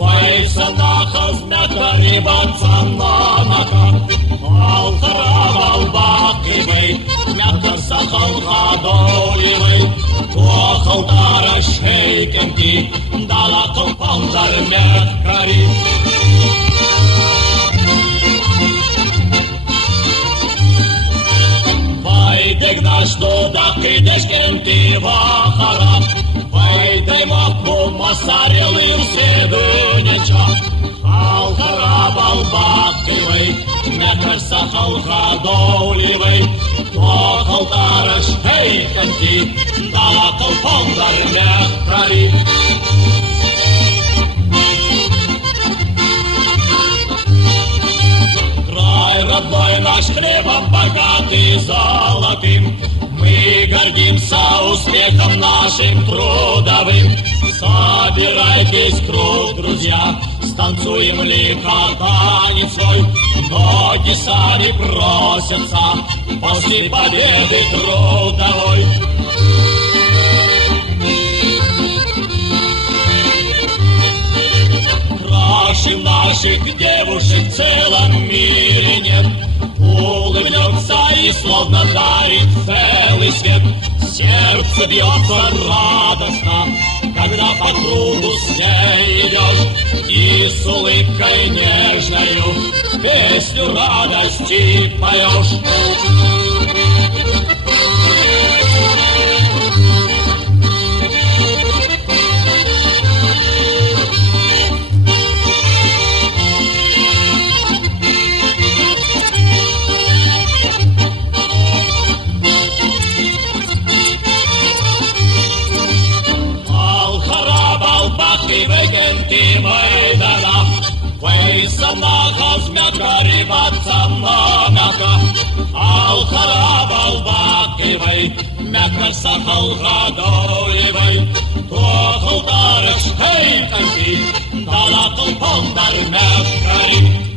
Байсана хазмята рибацананака, Алхара балбакивай, Мята сахалха доливай, Тохалтара шейканки, Дала толпандар мекари. Дегнаш туда кидешкен ти вахара, Вайдай махбу масарили все дынеча, Алхара балбакивай, Мекаш сахалха доливай, Тохалтара шейканки, Дала толпандар мекари. Родной наш хлебом богатый золотым, мы гордимся успехом нашим трудовым. Собирайтесь круг, друзья, станцуем лихо танец свой. Ноги сами просятся после победы трудовой. Краше наших девушек в целом мире нет. Улыбнется и словно дарит целый свет. Сердце бьется радостно, когда по кругу с ней идешь, и с улыбкой нежною песню радости поешь. Байсана хазмята рибацананака, Алхара балбакивай, Мекаш сахалха доливай, Тохалтара шейканки, Дала толпандар мекари.